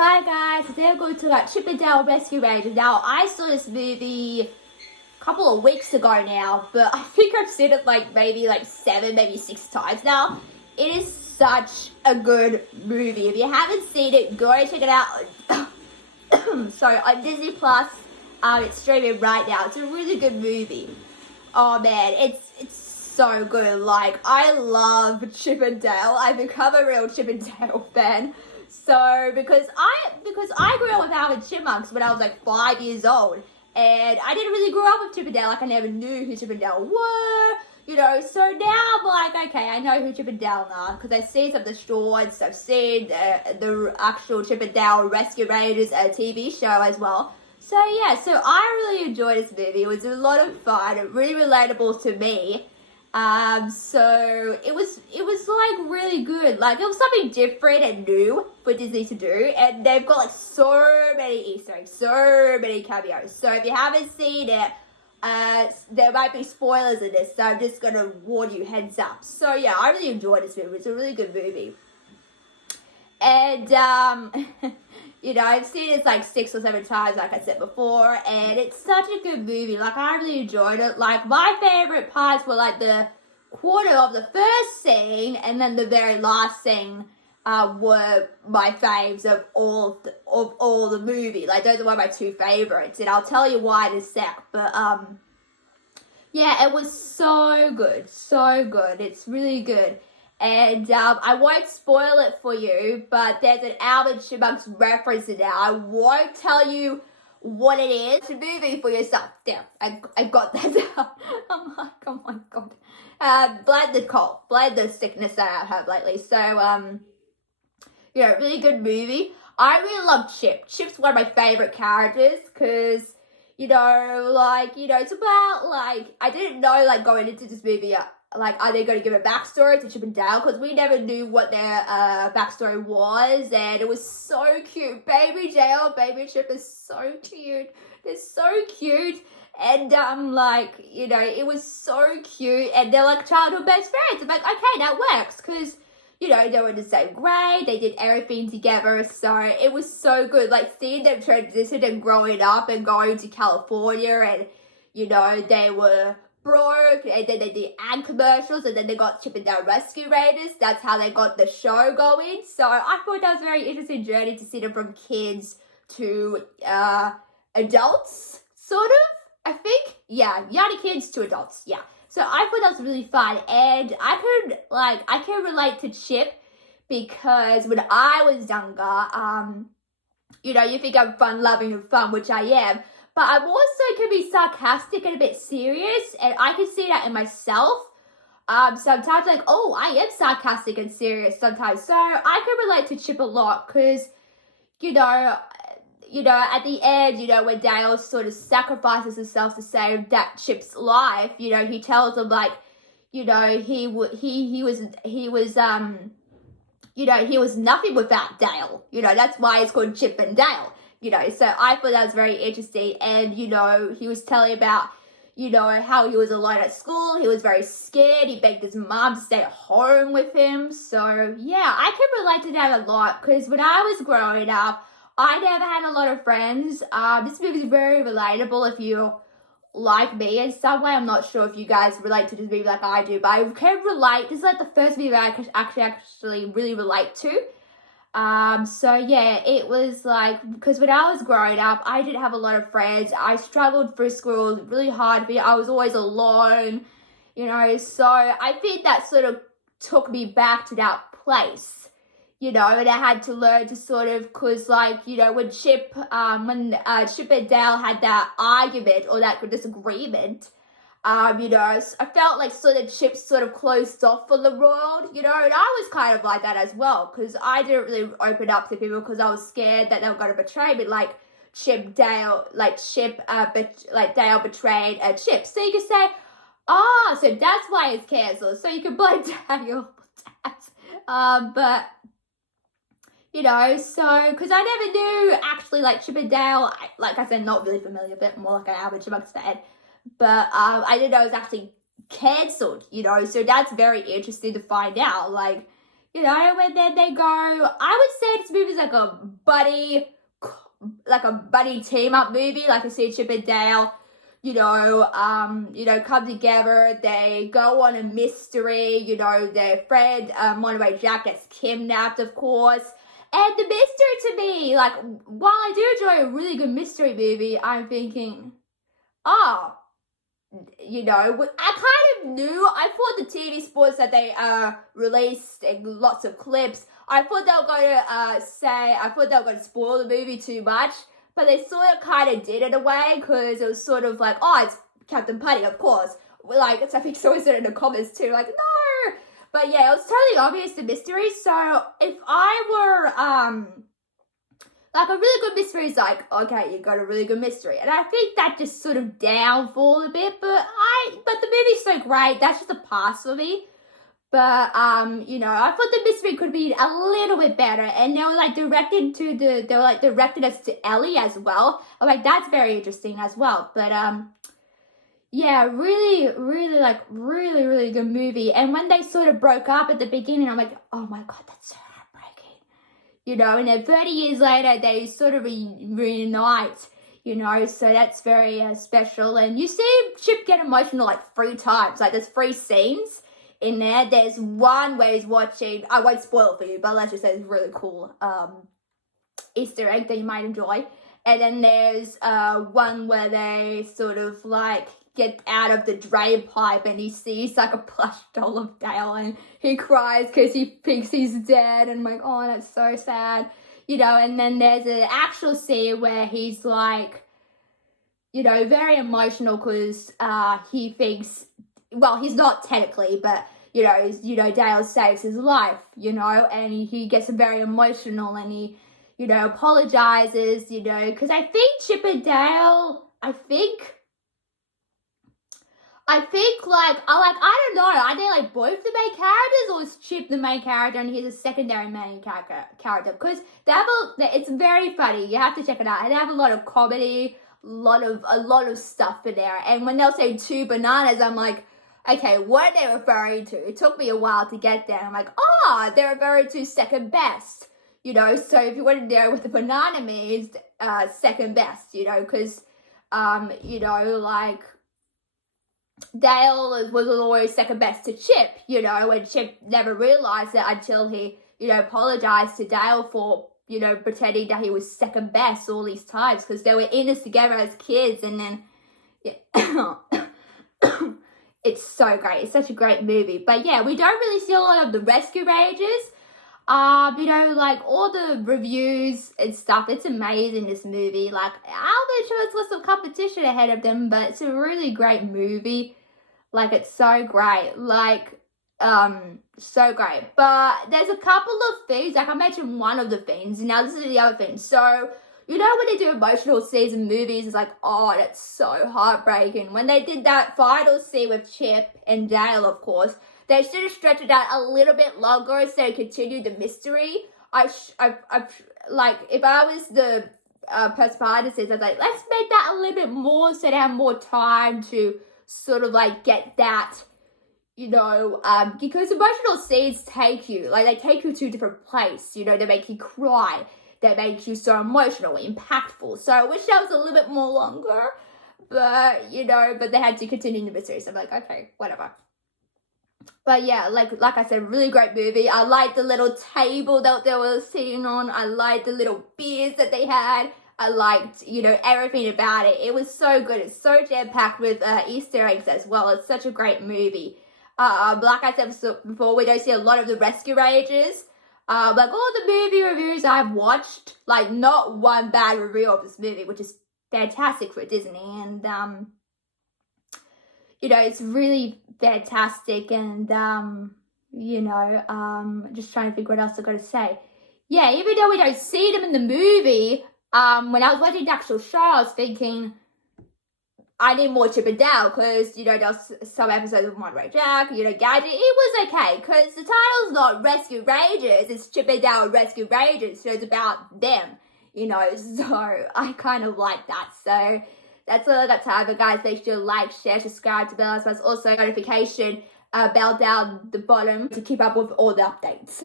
Hi guys, today we're going to like Chip and Dale Rescue Rangers. Now, I saw this movie a couple of weeks ago now, but I think I've seen it like maybe like 7, maybe 6 times now. It is such a good movie. If you haven't seen it, go and check it out. So on Disney Plus, it's streaming right now. It's a really good movie. Oh man, it's so good. Like, I love Chip and Dale. I've become a real Chip and Dale fan. So because I grew up with Alvin Chipmunks when I was like 5 years old, and I didn't really grow up with Chip and Dale. Like, I never knew who Chip and Dale were, you know. So now I'm like, okay, I know who Chip and Dale are because I've seen some of the shorts. I've seen the actual Chip and Dale Rescue Rangers TV show as well. So yeah, so I really enjoyed this movie. It was a lot of fun, really relatable to me. So it was like really good. Like, it was something different and new for Disney to do, and they've got like so many Easter eggs, so many cameos. So if you haven't seen it, there might be spoilers in this, so I'm just gonna warn you, heads up. So yeah, I really enjoyed this movie. It's a really good movie. And you know, I've seen it like 6 or 7 times, like I said before, and it's such a good movie. Like, I really enjoyed it. Like, my favorite parts were like the quarter of the first scene, and then the very last scene were my faves of all the movie. Like, those are one of my 2 favorites, and I'll tell you why in a sec. But yeah, it was so good, so good. It's really good. And I won't spoil it for you, but there's an Alvin Chipmunks reference in there. I won't tell you what it is. It's a movie for yourself. There, I got that down. I'm like, oh my god. Blame the sickness that I have lately. So, yeah, really good movie. I really love Chip. Chip's one of my favorite characters because, you know, like, you know, it's about, like, I didn't know, like, going into this movie, like, are they going to give a backstory to Chip and Dale? Because we never knew what their backstory was, and it was so cute. Baby Dale, baby Chip is so cute. They're so cute, and like, you know, it was so cute, and they're like childhood best friends. I'm like, okay, that works, because, you know, they were in the same grade, they did everything together, so it was so good. Like, seeing them transition and growing up and going to California, and, you know, they were broke, and then they did ad commercials, and then they got Chip and Dale Rescue Raiders. That's how they got the show going. So I thought that was a very interesting journey to see them from kids to adults, sort of, I think. Yeah, young kids to adults, yeah. So I thought that was really fun, and I can relate to Chip because when I was younger, you know, you think I'm fun-loving and fun, which I am, but I also can be sarcastic and a bit serious, and I can see that in myself. Sometimes, like, oh, I am sarcastic and serious sometimes. So I can relate to Chip a lot because, you know, at the end, you know, when Dale sort of sacrifices himself to save that Chip's life, you know, he tells him, like, you know, he was you know, he was nothing without Dale. You know, that's why it's called Chip and Dale. You know, so I thought that was very interesting. And, you know, he was telling about, you know, how he was alone at school. He was very scared. He begged his mom to stay at home with him. So, yeah, I can relate to that a lot because when I was growing up, I never had a lot of friends. This movie is very relatable if you like me in some way. I'm not sure if you guys relate to this movie like I do, but I can relate. This is like the first movie I could actually really relate to. So yeah, it was like, because when I was growing up, I didn't have a lot of friends. I struggled through school really hard. I was always alone, you know, so I think that sort of took me back to that place, you know, and I had to learn to sort of, cause like, you know, when Chip and Dale had that argument or that disagreement, you know, I felt like sort of Chip sort of closed off from the world, you know, and I was kind of like that as well, because I didn't really open up to people because I was scared that they were going to betray me, like Dale betrayed Chip. So you could say, oh, so that's why it's cancelled. So you can blame Dale for that. But, you know, so, because I never knew actually, like, Chip and Dale, like I said, not really familiar, but more like an average Chipmunks fan. But I didn't know it was actually cancelled, you know, so that's very interesting to find out. Like, you know, and then they go, I would say this movie's like a buddy team up movie, like I see Chip and Dale, come together, they go on a mystery, their friend, Monterey Jack gets kidnapped, of course, and the mystery to me, like, while I do enjoy a really good mystery movie, I'm thinking, I kind of knew, I thought the TV spots that they released in lots of clips, I thought they were going to spoil the movie too much, but they sort of kind of did it away, because it was sort of like, oh, it's Captain Putty, of course. Like, I think someone said in the comments too, like, no! But yeah, it was totally obvious, the mystery, so if I were, like, a really good mystery is like, okay, you got a really good mystery. And I think that just sort of downfall a bit, but the movie's so great, that's just a pass for me. But, I thought the mystery could be a little bit better. And they were, directing us to Ellie as well. I'm like, that's very interesting as well. But, yeah, really, really, really, really good movie. And when they sort of broke up at the beginning, I'm like, oh my God, that's so heartbreaking. And then 30 years later, they sort of reunite, so that's very special. And you see Chip get emotional like 3 times. Like, there's 3 scenes in there. There's one where he's watching, I won't spoil it for you, but let's just say it's really cool Easter egg that you might enjoy. And then there's one where they sort of like get out of the drain pipe and he sees like a plush doll of Dale and he cries because he thinks he's dead, and I'm like, oh, that's so sad. And then there's an actual scene where he's like, very emotional because he thinks, well, he's not technically, but, Dale saves his life, and he gets very emotional and he, apologizes, because I think Chip and Dale, I don't know, are they like both the main characters, or is Chip the main character and he's a secondary main character? Because it's very funny, you have to check it out, and they have a lot of comedy, a lot of stuff in there, and when they'll say 2 bananas, I'm like, okay, what are they referring to? It took me a while to get there. I'm like, they're referring to second best, so if you want to know what the banana means, second best, because, like, Dale was always second best to Chip, and Chip never realized it until he, apologized to Dale for, pretending that he was second best all these times, because they were in this together as kids, and then, it's so great. It's such a great movie. But yeah, we don't really see a lot of the Rescue Rangers. Like all the reviews and stuff, it's amazing, this movie. Like, I'll be sure it's got some competition ahead of them, but it's a really great movie. Like, it's so great. Like, so great. But there's a couple of things, like I mentioned one of the things, now this is the other thing. So, when they do emotional scenes in movies, it's like, oh, that's so heartbreaking. When they did that final scene with Chip and Dale, of course, they should have stretched it out a little bit longer instead of continue the mystery. If I was the person behind the scenes, I'd like, let's make that a little bit more so they have more time to sort of like get that, because emotional scenes take you to a different place, they make you cry. They make you so emotional, impactful. So I wish that was a little bit more longer, but they had to continue the mystery. So I'm like, okay, whatever. But yeah, like I said, really great movie. I liked the little table that they were sitting on. I liked the little beers that they had. I liked, everything about it. It was so good. It's so jam-packed with Easter eggs as well. It's such a great movie. Like I said before, we don't see a lot of the Rescue Rangers. Like all the movie reviews I've watched, like not one bad review of this movie, which is fantastic for Disney. And, it's really fantastic. And, just trying to think what else I've got to say. Yeah, even though we don't see them in the movie, when I was watching the actual show, I was thinking, I need more Chip and Dale, because, there was some episodes of Monterey Jack, Gadget, it was okay, because the title's not Rescue Rangers, it's Chip and Dale Rescue Rangers, so it's about them, so I kind of like that. So that's all I got time, but guys, make sure to like, share, subscribe to bell, as well as also notification bell down the bottom to keep up with all the updates.